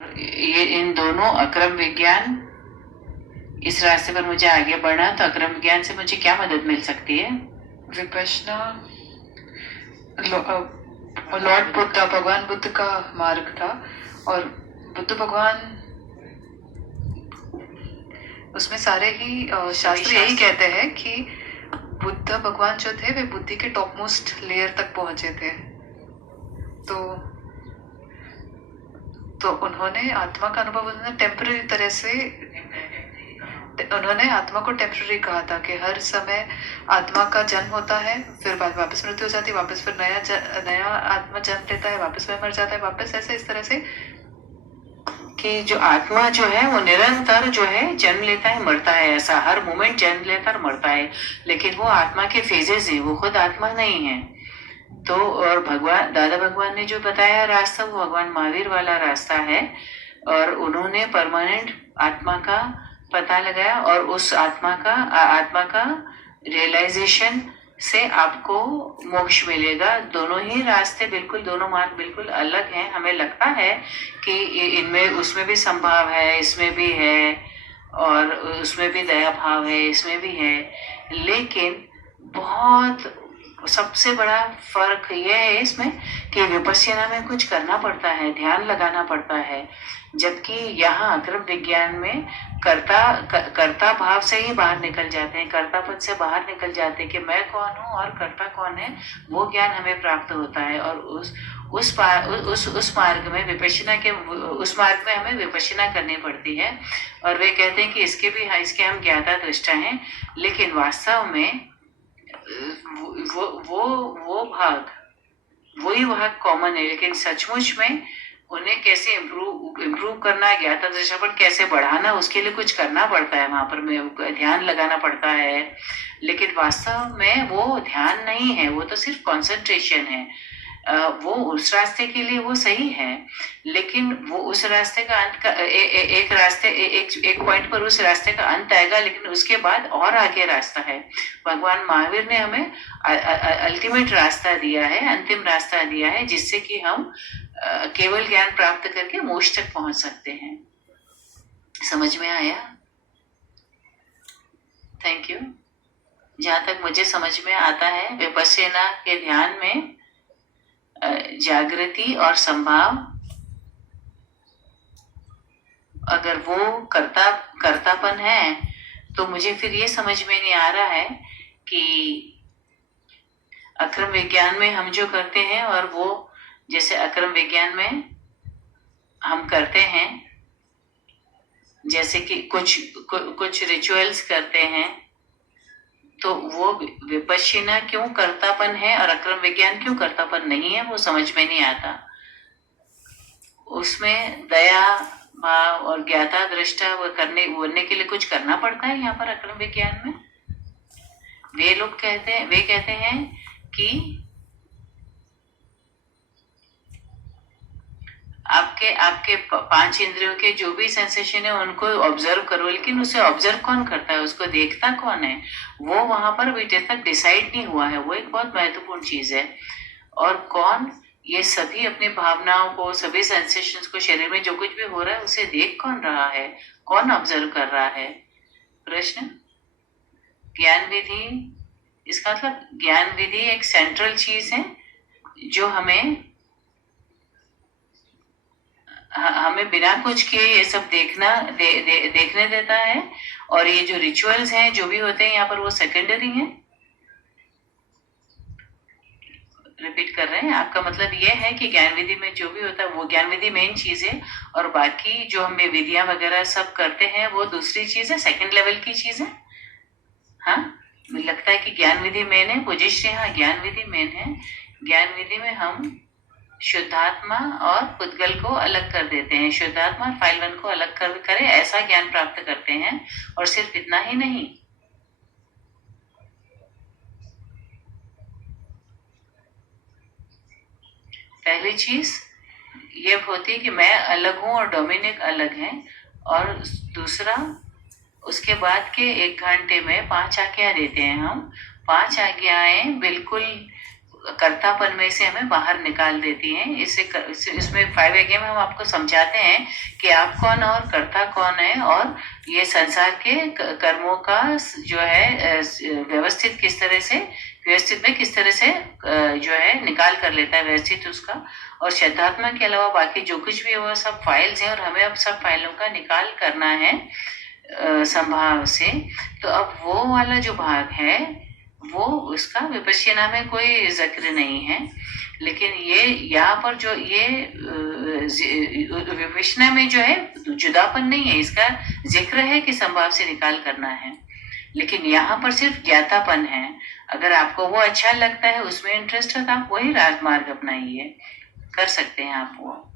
ये इन दोनों अक्रम विज्ञान, इस रास्ते पर मुझे आगे बढ़ना, तो अक्रम विज्ञान से मुझे क्या मदद मिल सकती है? विपश्यना लॉर्ड बुद्ध, भगवान बुद्ध का मार्ग था, और बुद्ध भगवान उसमें सारे ही शास्त्र यही कहते हैं कि बुद्ध भगवान जो थे वे बुद्धि के टॉप मोस्ट लेयर तक पहुंचे थे। तो उन्होंने आत्मा का अनुभव टेम्पररी तरह से, उन्होंने आत्मा को टेम्पररी कहा था कि हर समय आत्मा का जन्म होता है, फिर वापस मृत्यु हो जाती है, वापस फिर नया आत्मा जन्म लेता है, वापस वह मर जाता है, वापस ऐसे इस तरह से कि जो आत्मा जो है वो निरंतर जो है जन्म लेता है मरता है, ऐसा हर मोमेंट जन्म लेता है मरता है, लेकिन वो आत्मा के फेजेस है, वो खुद आत्मा नहीं है। तो और भगवान दादा भगवान ने जो बताया रास्ता वो भगवान महावीर वाला रास्ता है, और उन्होंने परमानेंट आत्मा का पता लगाया, और उस आत्मा का रियलाइजेशन से आपको मोक्ष मिलेगा। दोनों ही रास्ते बिल्कुल, दोनों मार्ग बिल्कुल अलग हैं। हमें लगता है कि इनमें उसमें भी संभाव है, इसमें भी है, और उसमें भी दया भाव है, इसमें भी है, लेकिन बहुत सबसे बड़ा फर्क यह है इसमें कि विपश्यना में कुछ करना पड़ता है, ध्यान लगाना पड़ता है, जबकि यहाँ अक्रम विज्ञान में कर्ता भाव से ही बाहर निकल जाते हैं, कर्तापन से बाहर निकल जाते हैं कि मैं कौन हूँ और कर्ता कौन है, वो ज्ञान हमें प्राप्त होता है। और उस मार्ग में विपश्यना के उस मार्ग में हमें विपश्यना करनी पड़ती है। और वे कहते हैं कि इसके हम ज्ञाता दृष्टा हैं, लेकिन वास्तव में वो वही भाग कॉमन है, लेकिन सचमुच में उन्हें कैसे इम्प्रूव करना है, ज्ञाता दृष्टापन कैसे बढ़ाना, उसके लिए कुछ करना पड़ता है, वहां पर ध्यान लगाना पड़ता है। लेकिन वास्तव में वो ध्यान नहीं है, वो तो सिर्फ कंसंट्रेशन है। वो उस रास्ते के लिए वो सही है, लेकिन वो उस रास्ते का अंत का एक पॉइंट पर उस रास्ते का अंत आएगा, लेकिन उसके बाद और आगे रास्ता है। भगवान महावीर ने हमें अल्टीमेट रास्ता दिया है, अंतिम रास्ता दिया है, जिससे कि हम केवल ज्ञान प्राप्त करके मोक्ष तक पहुंच सकते हैं। समझ में आया? Thank you. जहां तक मुझे समझ में आता है, विपश्यना के ध्यान में जागृति और संभाव, अगर वो कर्तापन है, तो मुझे फिर ये समझ में नहीं आ रहा है कि अक्रम विज्ञान में हम जो करते हैं, और वो जैसे अक्रम विज्ञान में हम करते हैं, जैसे कि कुछ रिचुअल्स करते हैं, तो वो विपश्यना क्यों कर्तापन है और अक्रम विज्ञान क्यों कर्तापन नहीं है, वो समझ में नहीं आता। उसमें दया भाव और ज्ञाता दृष्टा वो बोलने के लिए कुछ करना पड़ता है यहाँ पर अक्रम विज्ञान में। वे कहते हैं कि आपके 5 इंद्रियों के जो भी सेंसेशन है उनको ऑब्जर्व करो, लेकिन उसे ऑब्जर्व कौन करता है, उसको देखता कौन है, वो वहां पर अभी तक डिसाइड नहीं हुआ है। वो एक बहुत महत्वपूर्ण चीज है। और कौन ये सभी अपनी भावनाओं को, सभी सेंसेशंस को, शरीर में जो कुछ भी हो रहा है उसे देख कौन रहा है, कौन ऑब्जर्व कर रहा है? प्रश्न। ज्ञान विधि, इसका मतलब ज्ञान विधि एक सेंट्रल चीज है जो हमें बिना कुछ किए ये सब देखने देता है, और ये जो रिचुअल्स हैं जो भी होते हैं यहाँ पर वो सेकेंडरी हैं। रिपीट कर रहे हैं, आपका मतलब ये है कि ज्ञान विधि में जो भी होता है वो ज्ञान विधि मेन चीज है, और बाकी जो हम विधियां वगैरह सब करते हैं वो दूसरी चीज है, सेकंड लेवल की चीज है। हाँ, मुझे लगता है कि ज्ञान विधि मेन है। पोजिशन, हाँ, ज्ञान विधि मेन है। ज्ञान विधि में हम शुद्धात्मा और पुद्गल को अलग कर देते हैं, शुद्धात्मा और फाइल वन को अलग करे ऐसा ज्ञान प्राप्त करते हैं। और सिर्फ इतना ही नहीं, पहली चीज ये होती है कि मैं अलग हूं और डोमिनिक अलग है, और दूसरा उसके बाद के 1 घंटे में 5 आज्ञा देते हैं हम। 5 आज्ञाएं बिल्कुल कर्तापन में से हमें बाहर निकाल देती हैं। इसमें 5 में हम आपको समझाते हैं कि आप कौन और कर्ता कौन है, और ये संसार के कर्मों का जो है व्यवस्थित में किस तरह से जो है निकाल कर लेता है व्यवस्थित उसका। और शुद्धात्मा के अलावा बाकी जो कुछ भी है वो सब फाइल्स हैं, और हमें अब सब फाइलों का निकाल करना है संभाव से। तो अब वो वाला जो भाग है वो उसका विपश्यना में कोई जिक्र नहीं है, लेकिन ये यहाँ पर जो ये विपश्यना में जो है जुदापन नहीं है, इसका जिक्र है कि संभाव से निकाल करना है, लेकिन यहाँ पर सिर्फ ज्ञातापन है। अगर आपको वो अच्छा लगता है, उसमें इंटरेस्ट है, तो आप वही राजमार्ग अपनाइए, कर सकते हैं आप वो।